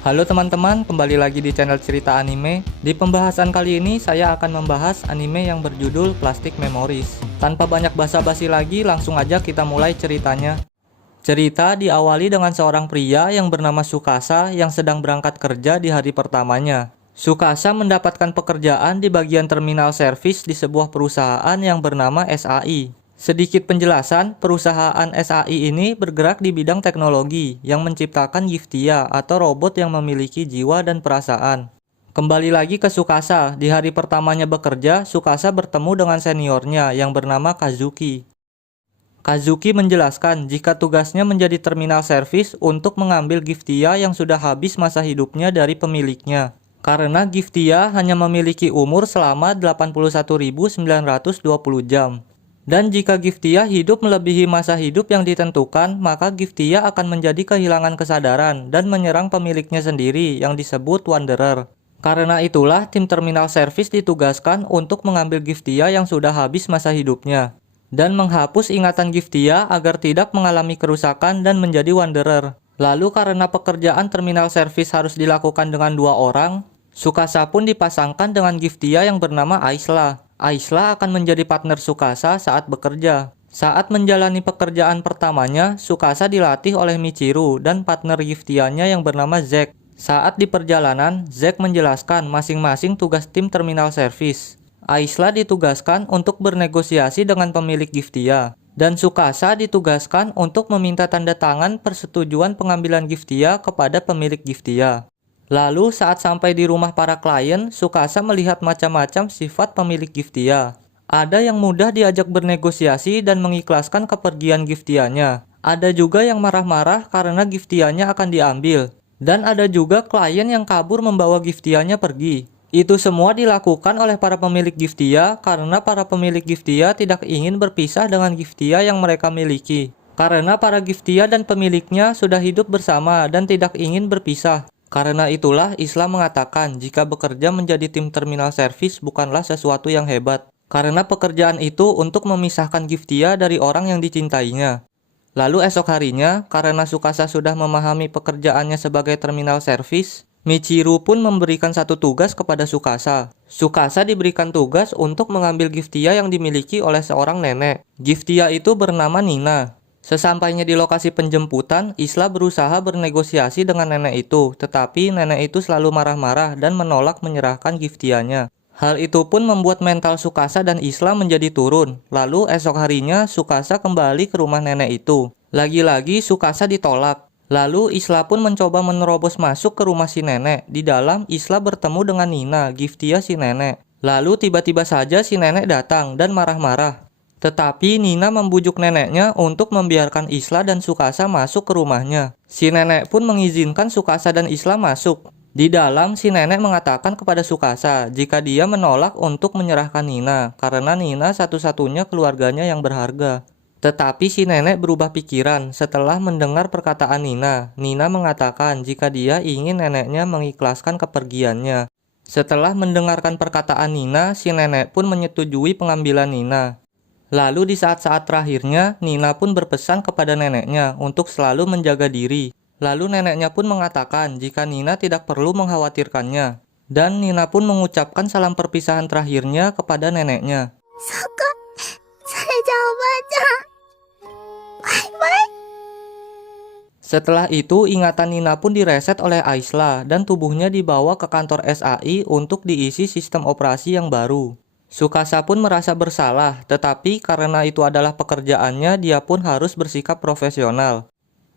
Halo teman-teman, kembali lagi di channel cerita anime. Di pembahasan kali ini saya akan membahas anime yang berjudul Plastic Memories. Tanpa banyak basa-basi lagi, langsung aja kita mulai ceritanya. Cerita diawali dengan seorang pria yang bernama Tsukasa yang sedang berangkat kerja di hari pertamanya. Tsukasa mendapatkan pekerjaan di bagian terminal servis di sebuah perusahaan yang bernama SAI. Sedikit penjelasan, perusahaan SAI ini bergerak di bidang teknologi yang menciptakan Giftia atau robot yang memiliki jiwa dan perasaan. Kembali lagi ke Tsukasa, di hari pertamanya bekerja, Tsukasa bertemu dengan seniornya yang bernama Kazuki. Kazuki menjelaskan jika tugasnya menjadi terminal servis untuk mengambil Giftia yang sudah habis masa hidupnya dari pemiliknya. Karena Giftia hanya memiliki umur selama 81.920 jam. Dan jika Giftia hidup melebihi masa hidup yang ditentukan, maka Giftia akan menjadi kehilangan kesadaran dan menyerang pemiliknya sendiri yang disebut Wanderer. Karena itulah tim terminal servis ditugaskan untuk mengambil Giftia yang sudah habis masa hidupnya dan menghapus ingatan Giftia agar tidak mengalami kerusakan dan menjadi Wanderer. Lalu karena pekerjaan terminal servis harus dilakukan dengan 2 orang, Tsukasa pun dipasangkan dengan Giftia yang bernama Aisla. Aisla akan menjadi partner Tsukasa saat bekerja. Saat menjalani pekerjaan pertamanya, Tsukasa dilatih oleh Michiru dan partner Giftianya yang bernama Zack. Saat di perjalanan, Zack menjelaskan masing-masing tugas tim terminal servis. Aisla ditugaskan untuk bernegosiasi dengan pemilik Giftia, dan Tsukasa ditugaskan untuk meminta tanda tangan persetujuan pengambilan Giftia kepada pemilik Giftia. Lalu saat sampai di rumah para klien, Tsukasa melihat macam-macam sifat pemilik Giftia. Ada yang mudah diajak bernegosiasi dan mengikhlaskan kepergian Giftianya. Ada juga yang marah-marah karena Giftianya akan diambil. Dan ada juga klien yang kabur membawa Giftianya pergi. Itu semua dilakukan oleh para pemilik Giftia karena para pemilik Giftia tidak ingin berpisah dengan Giftia yang mereka miliki. Karena para Giftia dan pemiliknya sudah hidup bersama dan tidak ingin berpisah. Karena itulah Islam mengatakan jika bekerja menjadi tim terminal servis bukanlah sesuatu yang hebat. Karena pekerjaan itu untuk memisahkan Giftia dari orang yang dicintainya. Lalu esok harinya, karena Tsukasa sudah memahami pekerjaannya sebagai terminal servis, Michiru pun memberikan satu tugas kepada Tsukasa. Tsukasa diberikan tugas untuk mengambil Giftia yang dimiliki oleh seorang nenek. Giftia itu bernama Nina. Sesampainya di lokasi penjemputan, Isla berusaha bernegosiasi dengan nenek itu, tetapi nenek itu selalu marah-marah dan menolak menyerahkan Giftianya. Hal itu pun membuat mental Tsukasa dan Isla menjadi turun. Lalu esok harinya, Tsukasa kembali ke rumah nenek itu. Lagi-lagi Tsukasa ditolak. Lalu Isla pun mencoba menerobos masuk ke rumah si nenek. Di dalam, Isla bertemu dengan Nina, Giftia si nenek. Lalu tiba-tiba saja si nenek datang dan marah-marah. Tetapi Nina membujuk neneknya untuk membiarkan Isla dan Tsukasa masuk ke rumahnya. Si nenek pun mengizinkan Tsukasa dan Isla masuk. Di dalam, si nenek mengatakan kepada Tsukasa jika dia menolak untuk menyerahkan Nina, karena Nina satu-satunya keluarganya yang berharga. Tetapi si nenek berubah pikiran setelah mendengar perkataan Nina. Nina mengatakan jika dia ingin neneknya mengikhlaskan kepergiannya. Setelah mendengarkan perkataan Nina, si nenek pun menyetujui pengambilan Nina. Lalu di saat-saat terakhirnya, Nina pun berpesan kepada neneknya untuk selalu menjaga diri. Lalu neneknya pun mengatakan jika Nina tidak perlu mengkhawatirkannya. Dan Nina pun mengucapkan salam perpisahan terakhirnya kepada neneknya. Setelah itu, ingatan Nina pun direset oleh Aisla dan tubuhnya dibawa ke kantor SAI untuk diisi sistem operasi yang baru. Tsukasa pun merasa bersalah, tetapi karena itu adalah pekerjaannya, dia pun harus bersikap profesional.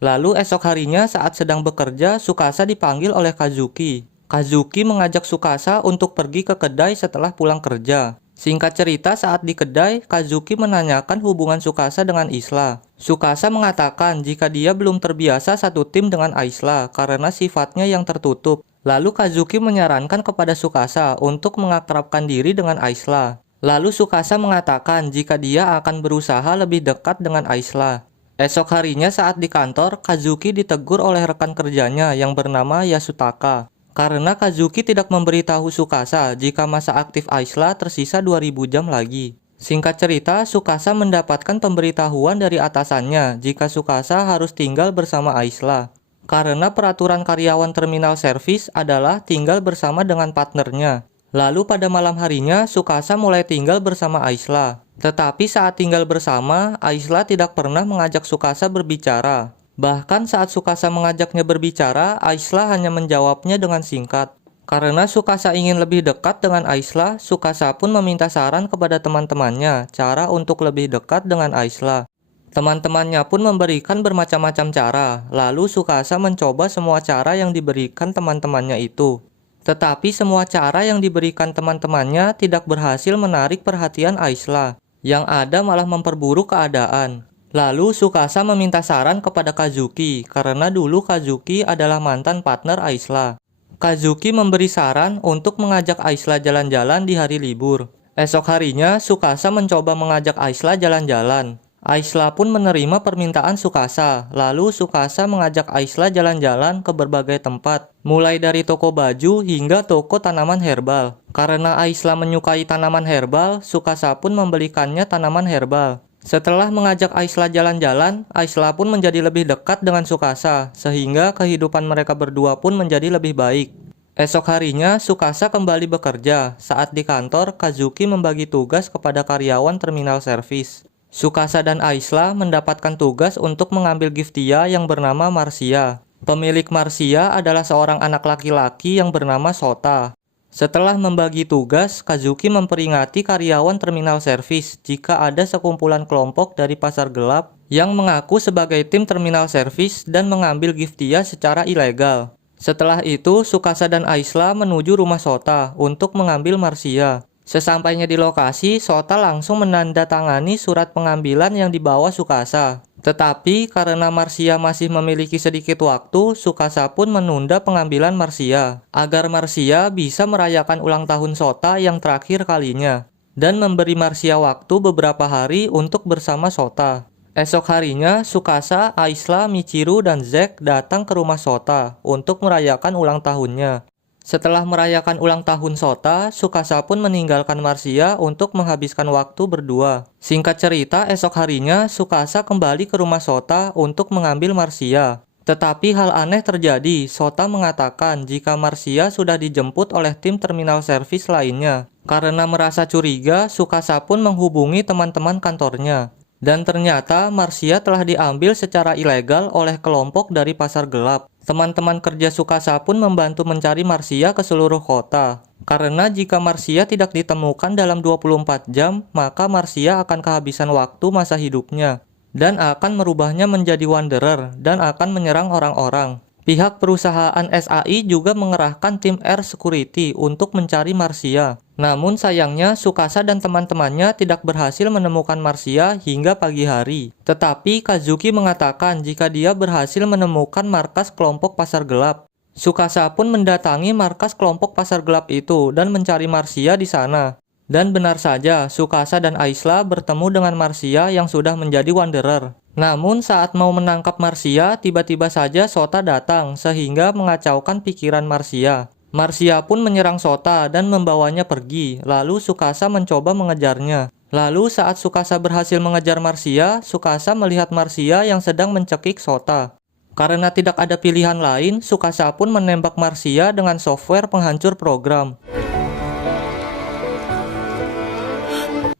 Lalu esok harinya saat sedang bekerja, Tsukasa dipanggil oleh Kazuki. Kazuki mengajak Tsukasa untuk pergi ke kedai setelah pulang kerja. Singkat cerita, saat di kedai, Kazuki menanyakan hubungan Tsukasa dengan Isla. Tsukasa mengatakan jika dia belum terbiasa satu tim dengan Aisla karena sifatnya yang tertutup. Lalu Kazuki menyarankan kepada Tsukasa untuk mengakrabkan diri dengan Aisla. Lalu Tsukasa mengatakan jika dia akan berusaha lebih dekat dengan Aisla. Esok harinya saat di kantor, Kazuki ditegur oleh rekan kerjanya yang bernama Yasutaka. Karena Kazuki tidak memberitahu Tsukasa jika masa aktif Aisla tersisa 2000 jam lagi. Singkat cerita, Tsukasa mendapatkan pemberitahuan dari atasannya jika Tsukasa harus tinggal bersama Aisla. Karena peraturan karyawan terminal servis adalah tinggal bersama dengan partnernya. Lalu pada malam harinya, Tsukasa mulai tinggal bersama Aisla. Tetapi saat tinggal bersama, Aisla tidak pernah mengajak Tsukasa berbicara. Bahkan saat Tsukasa mengajaknya berbicara, Aisla hanya menjawabnya dengan singkat. Karena Tsukasa ingin lebih dekat dengan Aisla, Tsukasa pun meminta saran kepada teman-temannya cara untuk lebih dekat dengan Aisla. Teman-temannya pun memberikan bermacam-macam cara, lalu Tsukasa mencoba semua cara yang diberikan teman-temannya itu. Tetapi semua cara yang diberikan teman-temannya tidak berhasil menarik perhatian Aisla, yang ada malah memperburuk keadaan. Lalu Tsukasa meminta saran kepada Kazuki, karena dulu Kazuki adalah mantan partner Aisla. Kazuki memberi saran untuk mengajak Aisla jalan-jalan di hari libur. Esok harinya, Tsukasa mencoba mengajak Aisla jalan-jalan. Aisla pun menerima permintaan Tsukasa, lalu Tsukasa mengajak Aisla jalan-jalan ke berbagai tempat, mulai dari toko baju hingga toko tanaman herbal. Karena Aisla menyukai tanaman herbal, Tsukasa pun membelikannya tanaman herbal. Setelah mengajak Aisla jalan-jalan, Aisla pun menjadi lebih dekat dengan Tsukasa, sehingga kehidupan mereka berdua pun menjadi lebih baik. Esok harinya, Tsukasa kembali bekerja. Saat di kantor, Kazuki membagi tugas kepada karyawan terminal servis. Tsukasa dan Aisla mendapatkan tugas untuk mengambil gift dia yang bernama Marcia. Pemilik Marcia adalah seorang anak laki-laki yang bernama Sota. Setelah membagi tugas, Kazuki memperingati karyawan terminal servis jika ada sekumpulan kelompok dari pasar gelap yang mengaku sebagai tim terminal servis dan mengambil gift dia secara ilegal. Setelah itu, Tsukasa dan Aisla menuju rumah Sota untuk mengambil Marcia. Sesampainya di lokasi, Sota langsung menandatangani surat pengambilan yang dibawa Tsukasa. Tetapi karena Marcia masih memiliki sedikit waktu, Tsukasa pun menunda pengambilan Marcia agar Marcia bisa merayakan ulang tahun Sota yang terakhir kalinya dan memberi Marcia waktu beberapa hari untuk bersama Sota. Esok harinya, Tsukasa, Aisla, Michiru, dan Zack datang ke rumah Sota untuk merayakan ulang tahunnya. Setelah merayakan ulang tahun Sota, Tsukasa pun meninggalkan Marcia untuk menghabiskan waktu berdua. Singkat cerita, esok harinya Tsukasa kembali ke rumah Sota untuk mengambil Marcia. Tetapi hal aneh terjadi. Sota mengatakan jika Marcia sudah dijemput oleh tim terminal servis lainnya. Karena merasa curiga, Tsukasa pun menghubungi teman-teman kantornya. Dan ternyata Marcia telah diambil secara ilegal oleh kelompok dari pasar gelap. Teman-teman kerja Tsukasa pun membantu mencari Marcia ke seluruh kota. Karena jika Marcia tidak ditemukan dalam 24 jam, maka Marcia akan kehabisan waktu masa hidupnya. Dan akan merubahnya menjadi wanderer dan akan menyerang orang-orang. Pihak perusahaan SAI juga mengerahkan tim Air Security untuk mencari Marcia. Namun sayangnya Tsukasa dan teman-temannya tidak berhasil menemukan Marcia hingga pagi hari. Tetapi Kazuki mengatakan jika dia berhasil menemukan markas kelompok pasar gelap. Tsukasa pun mendatangi markas kelompok pasar gelap itu dan mencari Marcia di sana. Dan benar saja, Tsukasa dan Aisla bertemu dengan Marcia yang sudah menjadi wanderer. Namun saat mau menangkap Marcia, tiba-tiba saja Sota datang sehingga mengacaukan pikiran Marcia. Marcia pun menyerang Sota dan membawanya pergi, lalu Tsukasa mencoba mengejarnya. Lalu saat Tsukasa berhasil mengejar Marcia, Tsukasa melihat Marcia yang sedang mencekik Sota. Karena tidak ada pilihan lain, Tsukasa pun menembak Marcia dengan software penghancur program.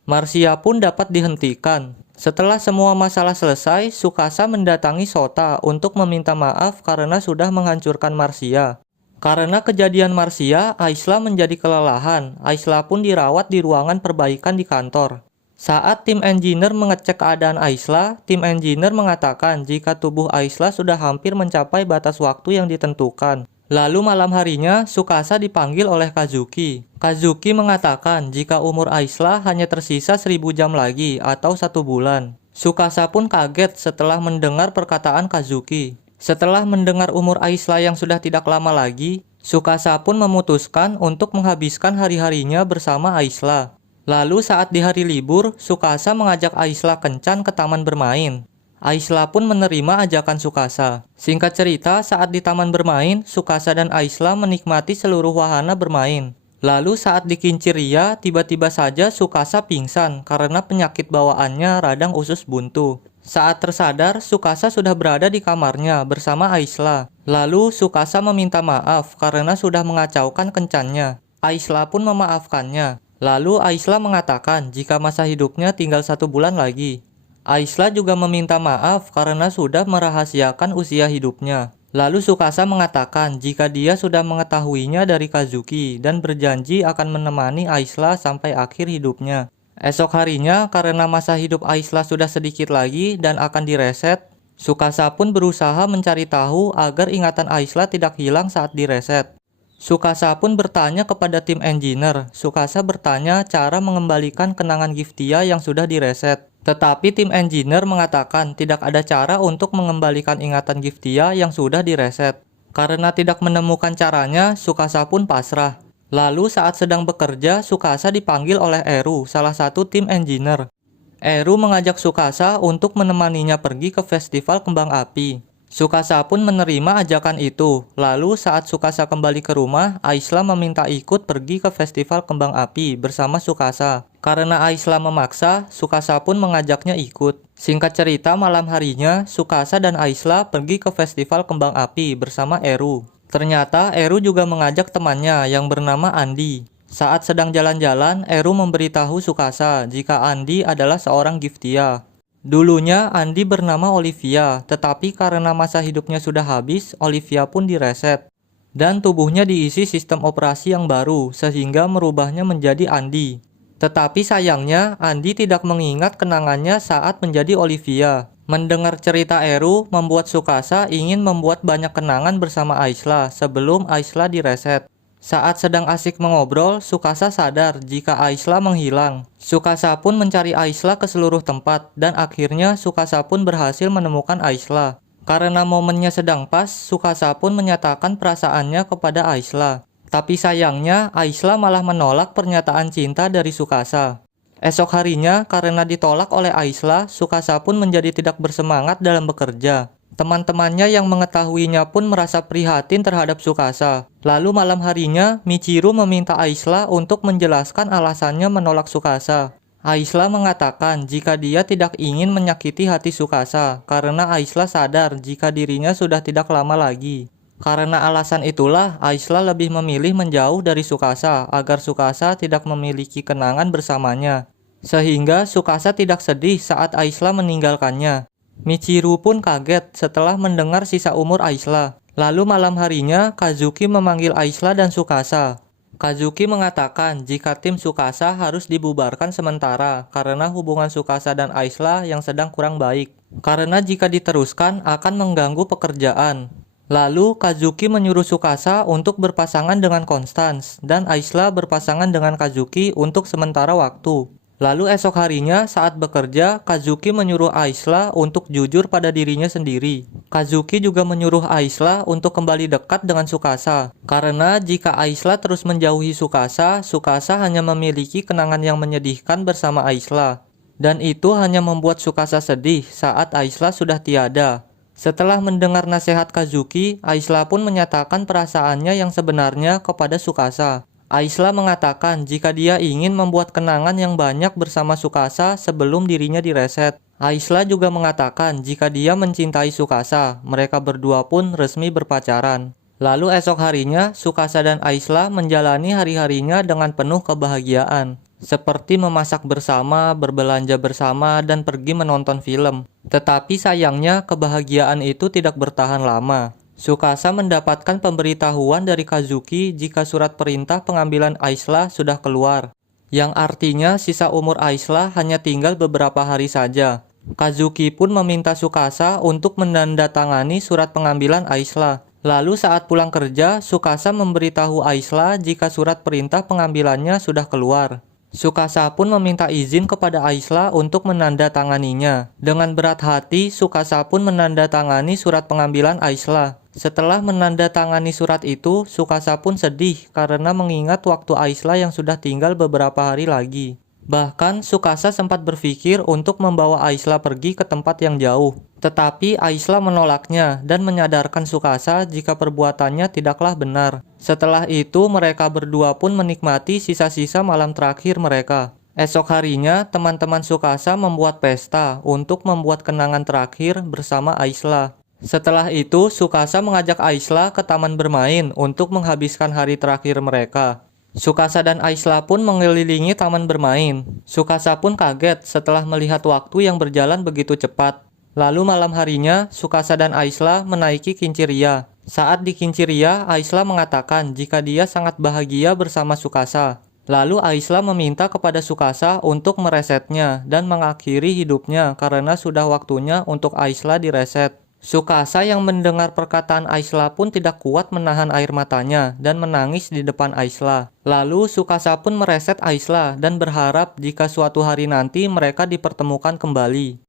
Marcia pun dapat dihentikan. Setelah semua masalah selesai, Tsukasa mendatangi Sota untuk meminta maaf karena sudah menghancurkan Marcia. Karena kejadian Marcia, Aisla menjadi kelelahan. Aisla pun dirawat di ruangan perbaikan di kantor. Saat tim engineer mengecek keadaan Aisla, tim engineer mengatakan jika tubuh Aisla sudah hampir mencapai batas waktu yang ditentukan. Lalu malam harinya, Tsukasa dipanggil oleh Kazuki. Kazuki mengatakan jika umur Aisla hanya tersisa 1000 jam lagi atau 1 bulan. Tsukasa pun kaget setelah mendengar perkataan Kazuki. Setelah mendengar umur Aisla yang sudah tidak lama lagi, Tsukasa pun memutuskan untuk menghabiskan hari-harinya bersama Aisla. Lalu saat di hari libur, Tsukasa mengajak Aisla kencan ke taman bermain. Aisla pun menerima ajakan Tsukasa. Singkat cerita, saat di taman bermain, Tsukasa dan Aisla menikmati seluruh wahana bermain. Lalu saat dikincir Ria, tiba-tiba saja Tsukasa pingsan karena penyakit bawaannya radang usus buntu. Saat tersadar, Sukasa sudah berada di kamarnya bersama Aisla. Lalu Sukasa meminta maaf karena sudah mengacaukan kencannya. Aisla pun memaafkannya. Lalu Aisla mengatakan jika masa hidupnya tinggal 1 bulan lagi. Aisla juga meminta maaf karena sudah merahasiakan usia hidupnya. Lalu Sukasa mengatakan jika dia sudah mengetahuinya dari Kazuki dan berjanji akan menemani Aisla sampai akhir hidupnya. Esok harinya, karena masa hidup Aisla sudah sedikit lagi dan akan direset, Sukasa pun berusaha mencari tahu agar ingatan Aisla tidak hilang saat direset. Sukasa pun bertanya kepada tim engineer. Sukasa bertanya cara mengembalikan kenangan Giftia yang sudah direset. Tetapi tim engineer mengatakan tidak ada cara untuk mengembalikan ingatan Giftia yang sudah direset. Karena tidak menemukan caranya, Sukasa pun pasrah. Lalu saat sedang bekerja, Sukasa dipanggil oleh Eru, salah satu tim engineer. Eru mengajak Sukasa untuk menemaninya pergi ke festival kembang api. Sukasa pun menerima ajakan itu. Lalu saat Sukasa kembali ke rumah, Aisla meminta ikut pergi ke festival kembang api bersama Sukasa. Karena Aisla memaksa, Sukasa pun mengajaknya ikut. Singkat cerita, malam harinya, Sukasa dan Aisla pergi ke festival kembang api bersama Eru. Ternyata Eru juga mengajak temannya yang bernama Andi. Saat sedang jalan-jalan, Eru memberitahu Sukasa jika Andi adalah seorang Giftia. Dulunya Andi bernama Olivia, tetapi karena masa hidupnya sudah habis, Olivia pun direset. Dan tubuhnya diisi sistem operasi yang baru, sehingga merubahnya menjadi Andi. Tetapi sayangnya, Andi tidak mengingat kenangannya saat menjadi Olivia. Mendengar cerita Eru membuat Sukasa ingin membuat banyak kenangan bersama Aisla sebelum Aisla direset. Saat sedang asik mengobrol, Sukasa sadar jika Aisla menghilang. Sukasa pun mencari Aisla ke seluruh tempat dan akhirnya Sukasa pun berhasil menemukan Aisla. Karena momennya sedang pas, Sukasa pun menyatakan perasaannya kepada Aisla. Tapi sayangnya, Aisla malah menolak pernyataan cinta dari Sukasa. Esok harinya, karena ditolak oleh Aisla, Sukasa pun menjadi tidak bersemangat dalam bekerja. Teman-temannya yang mengetahuinya pun merasa prihatin terhadap Sukasa. Lalu malam harinya, Michiru meminta Aisla untuk menjelaskan alasannya menolak Sukasa. Aisla mengatakan jika dia tidak ingin menyakiti hati Sukasa, karena Aisla sadar jika dirinya sudah tidak lama lagi. Karena alasan itulah, Aisla lebih memilih menjauh dari Sukasa agar Sukasa tidak memiliki kenangan bersamanya. Sehingga Sukasa tidak sedih saat Aisla meninggalkannya. Michiru pun kaget setelah mendengar sisa umur Aisla. Lalu malam harinya, Kazuki memanggil Aisla dan Sukasa. Kazuki mengatakan jika tim Sukasa harus dibubarkan sementara karena hubungan Sukasa dan Aisla yang sedang kurang baik. Karena jika diteruskan akan mengganggu pekerjaan. Lalu Kazuki menyuruh Sukasa untuk berpasangan dengan Constance dan Aisla berpasangan dengan Kazuki untuk sementara waktu. Lalu esok harinya saat bekerja, Kazuki menyuruh Aisla untuk jujur pada dirinya sendiri. Kazuki juga menyuruh Aisla untuk kembali dekat dengan Sukasa. Karena jika Aisla terus menjauhi Sukasa, Sukasa hanya memiliki kenangan yang menyedihkan bersama Aisla. Dan itu hanya membuat Sukasa sedih saat Aisla sudah tiada. Setelah mendengar nasihat Kazuki, Aisla pun menyatakan perasaannya yang sebenarnya kepada Sukasa. Aisla mengatakan jika dia ingin membuat kenangan yang banyak bersama Sukasa sebelum dirinya direset. Aisla juga mengatakan jika dia mencintai Sukasa, mereka berdua pun resmi berpacaran. Lalu esok harinya, Sukasa dan Aisla menjalani hari-harinya dengan penuh kebahagiaan. Seperti memasak bersama, berbelanja bersama, dan pergi menonton film. Tetapi sayangnya kebahagiaan itu tidak bertahan lama. Sukasa mendapatkan pemberitahuan dari Kazuki jika surat perintah pengambilan Aisla sudah keluar. Yang artinya sisa umur Aisla hanya tinggal beberapa hari saja. Kazuki pun meminta Sukasa untuk menandatangani surat pengambilan Aisla. Lalu saat pulang kerja, Sukasa memberitahu Aisla jika surat perintah pengambilannya sudah keluar. Sukasa pun meminta izin kepada Aisla untuk menandatanganinya. Dengan berat hati, Sukasa pun menandatangani surat pengambilan Aisla. Setelah menandatangani surat itu, Sukasa pun sedih karena mengingat waktu Aisla yang sudah tinggal beberapa hari lagi. Bahkan Sukasa sempat berpikir untuk membawa Aisla pergi ke tempat yang jauh. Tetapi Aisla menolaknya dan menyadarkan Sukasa jika perbuatannya tidaklah benar. Setelah itu mereka berdua pun menikmati sisa-sisa malam terakhir mereka. Esok harinya, teman-teman Tsukasa membuat pesta untuk membuat kenangan terakhir bersama Aisla. Setelah itu, Tsukasa mengajak Aisla ke taman bermain untuk menghabiskan hari terakhir mereka. Tsukasa dan Aisla pun mengelilingi taman bermain. Tsukasa pun kaget setelah melihat waktu yang berjalan begitu cepat. Lalu malam harinya, Tsukasa dan Aisla menaiki Kinchiria. Saat di Kinchiria, Aisla mengatakan jika dia sangat bahagia bersama Tsukasa. Lalu Aisla meminta kepada Tsukasa untuk meresetnya dan mengakhiri hidupnya karena sudah waktunya untuk Aisla direset. Tsukasa yang mendengar perkataan Aisla pun tidak kuat menahan air matanya dan menangis di depan Aisla. Lalu Tsukasa pun mereset Aisla dan berharap jika suatu hari nanti mereka dipertemukan kembali.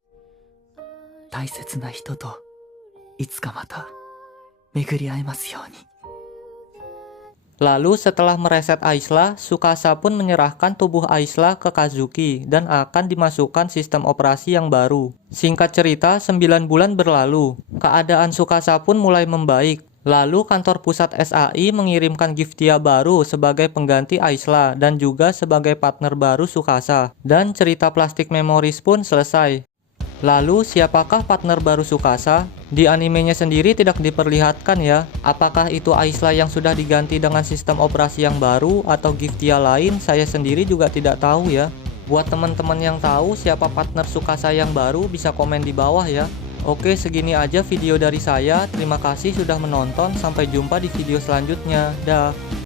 大切な人といつかまた巡り会えますように。 Lalu setelah mereset Aisla, Tsukasa pun menyerahkan tubuh Aisla ke Kazuki dan akan dimasukkan sistem operasi yang baru. Singkat cerita, 9 bulan berlalu. Keadaan Tsukasa pun mulai membaik. Lalu kantor pusat SAI mengirimkan Giftia baru sebagai pengganti Aisla dan juga sebagai partner baru Tsukasa. Dan cerita Plastic Memories pun selesai. Lalu siapakah partner baru Tsukasa? Di animenya sendiri tidak diperlihatkan ya. Apakah itu Aisla yang sudah diganti dengan sistem operasi yang baru atau Giftia lain? Saya sendiri juga tidak tahu ya. Buat teman-teman yang tahu siapa partner Tsukasa yang baru bisa komen di bawah ya. Oke, segini aja video dari saya. Terima kasih sudah menonton. Sampai jumpa di video selanjutnya. Dah.